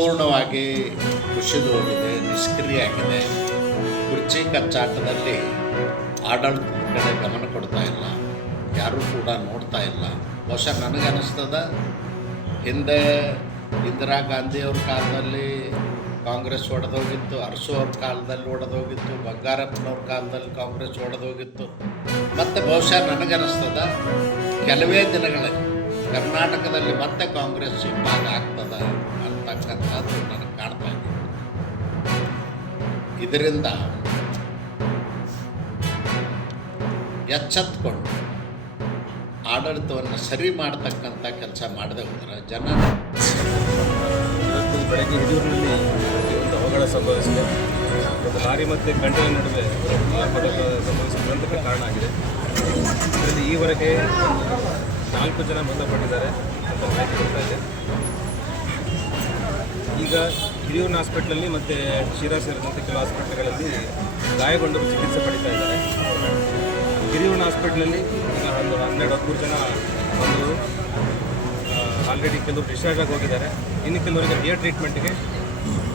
ಸಂಪೂರ್ಣವಾಗಿ ಕುಸಿದು ಹೋಗಿದೆ, ನಿಷ್ಕ್ರಿಯ ಆಗಿದೆ. ಕುರ್ಚಿ ಕಚ್ಚಾಟದಲ್ಲಿ ಆಡಳಿತದ ಕಡೆ ಗಮನ ಕೊಡ್ತಾ ಇಲ್ಲ, ಯಾರೂ ಕೂಡ ನೋಡ್ತಾ ಇಲ್ಲ. ಬಹುಶಃ ನನಗನ್ನಿಸ್ತದ ಹಿಂದೆ ಇಂದಿರಾ ಗಾಂಧಿಯವ್ರ ಕಾಲದಲ್ಲಿ ಕಾಂಗ್ರೆಸ್ ಒಡೆದೋಗಿತ್ತು, ಅರಸು ಅವ್ರ ಕಾಲದಲ್ಲಿ ಒಡೆದೋಗಿತ್ತು, ಬಂಗಾರಪ್ಪನವ್ರ ಕಾಲದಲ್ಲಿ ಕಾಂಗ್ರೆಸ್ ಒಡೆದೋಗಿತ್ತು. ಮತ್ತು ಬಹುಶಃ ನನಗನ್ನಿಸ್ತದ ಕೆಲವೇ ದಿನಗಳಲ್ಲಿ ಕರ್ನಾಟಕದಲ್ಲಿ ಮತ್ತೆ ಕಾಂಗ್ರೆಸ್ ಹಿಂಭಾಗ ಆಗ್ತದ ಅಂತಕ್ಕಂಥದ್ದು ನನಗೆ ಕಾಣ್ತಾ ಇದೆ. ಇದರಿಂದ ಎಚ್ಚೆತ್ಕೊಂಡು ಆಡಳಿತವನ್ನು ಸರಿ ಮಾಡ್ತಕ್ಕಂಥ ಕೆಲಸ ಮಾಡದೆ ಹೋದರೆ ಜನ ಇವತ್ತು ಬೆಳಗ್ಗೆ ಹಿರಿಯೂರಿನಲ್ಲಿ ಒಂದು ಅವಘಡ ಸಂಭವಿಸಿದೆ. ಒಂದು ಲಾರಿ ಮತ್ತು ಕಂಟೈನರ್ ನಡುವೆ ಅಪಘಾತ ಸಂಭವಿಸಿದಂತಕ್ಕೆ ಕಾರಣ ಆಗಿದೆ. ಇದರಲ್ಲಿ ಈವರೆಗೆ 4 ಜನ ಮೃತಪಟ್ಟಿದ್ದಾರೆ ಅಂತ ಮಾಹಿತಿ ಕೊಡ್ತಾ ಇದೆ. ಈಗ ಹಿರಿಯೂರಿನ ಹಾಸ್ಪಿಟ್ಲಲ್ಲಿ ಮತ್ತು ಶಿರಾ ಸೇರಿದಂತೆ ಕೆಲವು ಹಾಸ್ಪಿಟ್ಲ್ಗಳಲ್ಲಿ ಗಾಯಗೊಂಡರು ಚಿಕಿತ್ಸೆ ಪಡಿತಾ ಇದ್ದಾರೆ. ಹಿರಿಯೂರಿನ ಹಾಸ್ಪಿಟ್ಲಲ್ಲಿ ಈಗ ಒಂದು 12-13 ಜನ ಒಂದು ಆಲ್ರೆಡಿ ಕೆಲವರು ಡಿಸ್ಚಾರ್ಜ್ ಆಗಿ ಹೋಗಿದ್ದಾರೆ. ಇನ್ನು ಕೆಲವರಿಗೆ ಏರ್ ಟ್ರೀಟ್ಮೆಂಟ್ಗೆ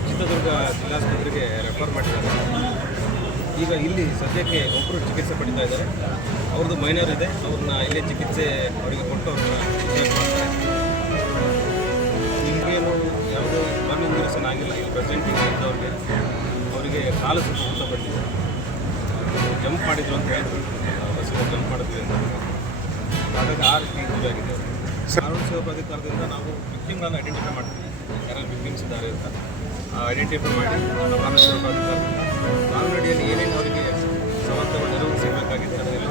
ಚಿತ್ರದುರ್ಗ ಜಿಲ್ಲಾಸ್ಪತ್ರೆಗೆ ರೆಫರ್ ಮಾಡಿದ್ದಾರೆ. ಈಗ ಇಲ್ಲಿ ಸದ್ಯಕ್ಕೆ ಒಬ್ಬರು ಚಿಕಿತ್ಸೆ ಪಡಿತಾ ಇದ್ದಾರೆ. ಅವ್ರದ್ದು ಮೈನರ್ ಇದೆ, ಅವ್ರನ್ನ ಇಲ್ಲೇ ಚಿಕಿತ್ಸೆ ಅವರಿಗೆ ಕೊಟ್ಟು ಅವ್ರನ್ನ ಡಿಸ್ಚಾರ್ಜ್ ಮಾಡ್ತಾರೆ. ನಿಮಗೇನು ಯಾವುದೋ ಬರ್ನ್ ಇಂಜುರೀಸನ್ ಆಗಿಲ್ಲ. ಇಲ್ಲಿ ಪ್ರೆಸೆಂಟಿಂಗ್ ಇದ್ದವ್ರಿಗೆ ಅವರಿಗೆ ಕಾಲು ಸುತ್ತ ಮೃತಪಟ್ಟಿದೆ. ಜಂಪ್ ಮಾಡಿದ್ರು ಅಂತ ಹೇಳಿದ್ರು, ಬಸ್ಸಿಗೆ ಜಂಪ್ ಮಾಡಿದ್ವಿ ಅಂತ. ಹಾಗಾಗಿ ಆ ರೀತಿ ಇಂಜುರಿ ಆಗಿದೆ. ಕಾನೂನು ಸೇವಾ ಪ್ರಾಧಿಕಾರದಿಂದ ನಾವು ವಿಕ್ಟಿಮ್ಗಳನ್ನು ಐಡೆಂಟಿಫೈ ಮಾಡ್ತೀವಿ, ಯಾರು ವಿಕ್ಟಿಮ್ಸ್ ಇದ್ದಾರೆ ಅಂತ ಐಡೆಂಟಿಫೈ ಮಾಡಿ ಕಾನೂನು ಸೇವಾ ಪ್ರಾಧಿಕಾರದಿಂದ ಕಾನೂನು ಅಡಿಯಲ್ಲಿ ಏನೇನು ಅವರಿಗೆ ಸವಲತ್ತುಗಳು ನೆರವು ಸಿಗಬೇಕಾಗಿದೆ ಅದನ್ನೆಲ್ಲ